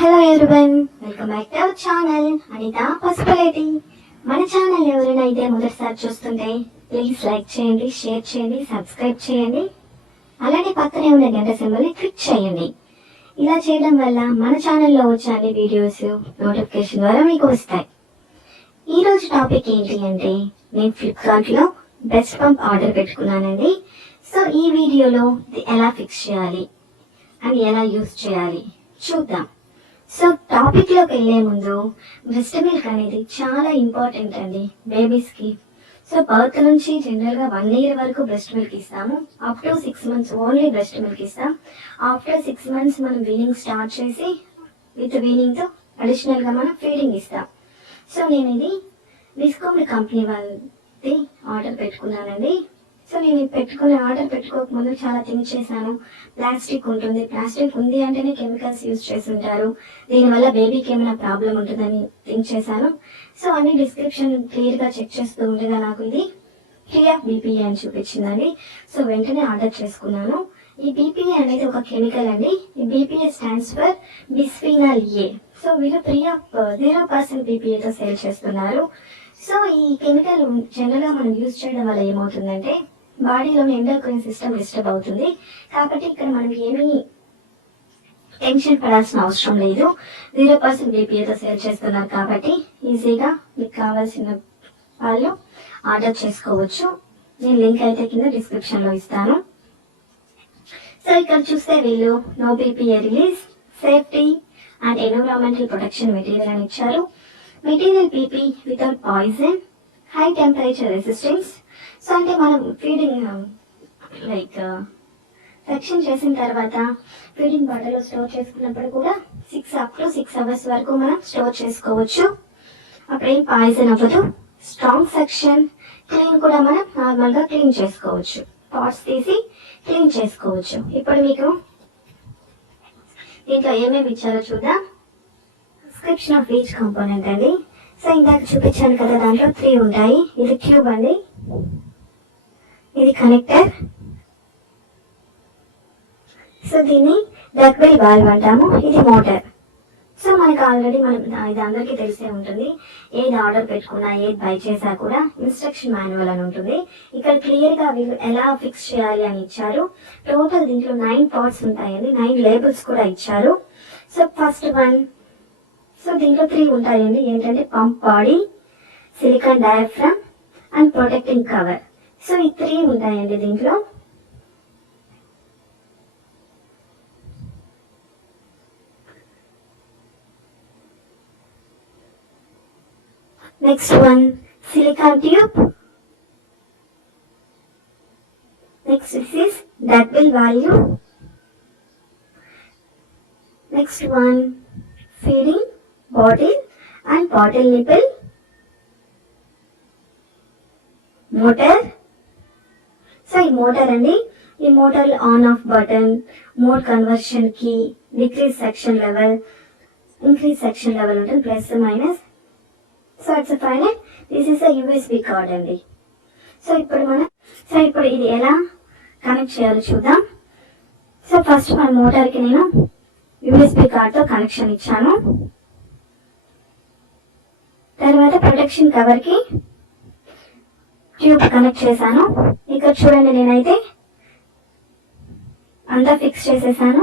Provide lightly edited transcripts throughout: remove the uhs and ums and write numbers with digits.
Hello everyone, welcome back to our channel Anitha Pasupuleti. మన channel ఎవరైనా అయితే మొదటిసారి చూస్తుంటే ప్లీజ్ లైక్ చేయండి, షేర్ చేయండి, సబ్స్క్రైబ్ చేయండి. అలానే పక్కనే ఉన్న గంట సింబల్ని క్లిక్ చేయండి. ఇలా చేయడం వల్ల మన ఛానల్లో వచ్చే అన్ని వీడియోస్ నోటిఫికేషన్ ద్వారా మీకు వస్తాయి. ఈరోజు టాపిక్ ఏంటి అంటే, నేను ఫ్లిప్కార్ట్లో బెస్ట్ పంప్ ఆర్డర్ పెట్టుకున్నానండి. సో ఈ వీడియోలో ఇది ఎలా ఫిక్స్ చేయాలి అండ్ ఎలా యూస్ చేయాలి చూద్దాం. సో టాపిక్ లోకి వెళ్లే ముందు బ్రెస్ట్ మిల్క్ అనేది చాలా ఇంపార్టెంట్ అండి బేబీస్ కి. సో బర్త్ నుంచి జనరల్ గా 1 year వరకు బ్రెస్ట్ మిల్క్ ఇస్తాము. Up to 6 months only breast milk ఇస్తాం. ఆఫ్టర్ 6 months మనం వీనింగ్ స్టార్ట్ చేసి విత్ వీనింగ్ తో అడిషనల్ గా మనం ఫీడింగ్ ఇస్తాం. సో నేను ఇది విస్కోమ్ కంపెనీ వాళ్ళది ఆర్డర్ పెట్టుకున్నానండి. సో నేను ఆర్డర్ పెట్టుకోకముందు చాలా థింక్ చేశాను. ప్లాస్టిక్ ఉంటుంది, ప్లాస్టిక్ ఉంది అంటేనే కెమికల్స్ యూజ్ చేసి ఉంటారు, దీనివల్ల బేబీకి ఏమైనా ప్రాబ్లం ఉంటుందని థింక్ చేశాను. సో అన్ని డిస్క్రిప్షన్ క్లియర్ గా చెక్ చేస్తూ ఉండగా నాకు ఇది ఫ్రీ ఆఫ్ బీపీఏ అని చూపించిందండి. సో వెంటనే ఆర్డర్ చేసుకున్నాను. ఈ బీపీఏ అనేది ఒక కెమికల్ అండి. ఈ BPA stands for bisphenol A. So వీళ్ళు ఫ్రీ ఆఫ్ 0% బీపీఏతో సేల్ చేస్తున్నారు. సో ఈ కెమికల్ జనరల్ గా మనం యూజ్ చేయడం వల్ల ఏమవుతుందంటే బాడీలోని ఎండోక్రైన్ సిస్టమ్ డిస్టర్బ్ అవుతుంది. కాబట్టి ఇక్కడ మనం ఏమీ టెన్షన్ పడాల్సిన అవసరం లేదు. 0% బీపీఏతో సేల్ చేస్తున్నారు కాబట్టి ఈజీగా మీకు కావాల్సిన వాళ్ళు ఆర్డర్ చేసుకోవచ్చు. నేను లింక్ అయితే కింద డిస్క్రిప్షన్ లో ఇస్తాను. సో ఇక్కడ చూస్తే వీళ్ళు no BPA release, safety and environmental protection material అని ఇచ్చారు. Material PP without poison, high temperature resistance. So అంటే మనం ఫీడింగ్ సెక్షన్ చేసిన తర్వాత ఫీడింగ్ బాటిల్ లో స్టోర్ చేసుకున్నప్పుడు కూడా 6 hours వరకు మనం స్టోర్ చేసుకోవచ్చు. అప్పుడేం పాయిజన్ అవ్వదు. స్ట్రాంగ్ సెక్షన్, క్లీన్ కూడా మనం నార్మల్ గా క్లీన్ చేసుకోవచ్చు, పాట్స్ తీసి క్లీన్ చేసుకోవచ్చు. ఇప్పుడు మీకు దీంట్లో ఏమేమి ఇచ్చారో చూద్దాం. డిస్క్రిప్షన్ ఆఫ్ ఈచ్ కాంపోనెంట్ అండి. సో ఇందాక చూపించాను కదా, దాంట్లో 3 ఉంటాయి. ఇది ట్యూబ్ అండి, ఇది కనెక్టర్, సో దీన్ని డక్వెల్ వాల్వ్ అంటాము, ఇది మోటార్. సో మనకు ఆల్రెడీ ఇది అందరికీ తెలిసే ఉంటుంది. ఏది ఆర్డర్ పెట్టుకున్నా, ఏది బై చేసా కూడా ఇన్స్ట్రక్షన్ మాన్యువల్ అని ఉంటుంది. ఇక్కడ క్లియర్ గా వీళ్ళు ఎలా ఫిక్స్ చేయాలి అని ఇచ్చారు. టోటల్ దీంట్లో 9 పార్ట్స్ ఉంటాయండి, 9 లేబుల్స్ కూడా ఇచ్చారు. సో ఫస్ట్ వన్, సో దీంట్లో 3 ఉంటాయండి. ఏంటంటే pump body, silicone diaphragm and protecting cover. So ఈ 3 ఉంటాయండి దీంట్లో. Next one silicone tube. Next this is duckbill valve. Next one feeding bottle and bottle nipple, motor. So ఈ motor అండి, ఈ motor on off button, mode conversion key, decrease section level, increase section level ఉంటుంది, plus minus. So it's final. This is a USB card అండి. So ఇప్పుడు ఇది ఎలా connect చేయాలో చూద్దాం. సో ఫస్ట్ మన మోటార్ కి నేను యూఎస్బి కార్డ్ తో కనెక్షన్ ఇచ్చాను. తర్వాత ప్రొటెక్షన్ కవర్ కి ట్యూబ్ కనెక్ట్ చేశాను. ఇక్కడ చూడండి, నేనైతే అంతా ఫిక్స్ చేసేసాను,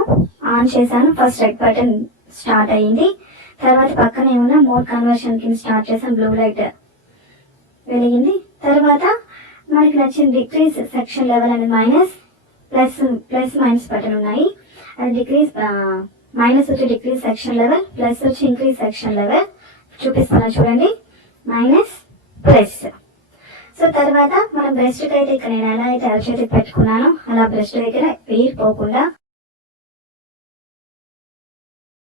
ఆన్ చేశాను. ఫస్ట్ రెడ్ బటన్ స్టార్ట్ అయ్యింది. తర్వాత పక్కనే ఉన్న మోడ్ కన్వర్షన్ కి స్టార్ట్ చేసాను, బ్లూ లైట్ వెలిగింది. తర్వాత మనకి నచ్చిన డిక్రీజ్ సెక్షన్ లెవెల్ అనేది ప్లస్ మైనస్ బటన్ ఉన్నాయి. అది డిక్రీజ్ మైనస్ వచ్చి డిక్రీజ్ సెక్షన్ లెవెల్, ప్లస్ వచ్చి ఇంక్రీజ్ సెక్షన్ లెవెల్ చూపిస్తున్నా చూడండి, మైనస్ ప్లస్. సో తర్వాత మనం బ్రెస్ట్ కి అయితే ఇక్కడ నేను ఎలా అయితే అరచేతికి పెట్టుకున్నానో అలా బ్రెస్ట్ దగ్గర ఎయిర్ పోకుండా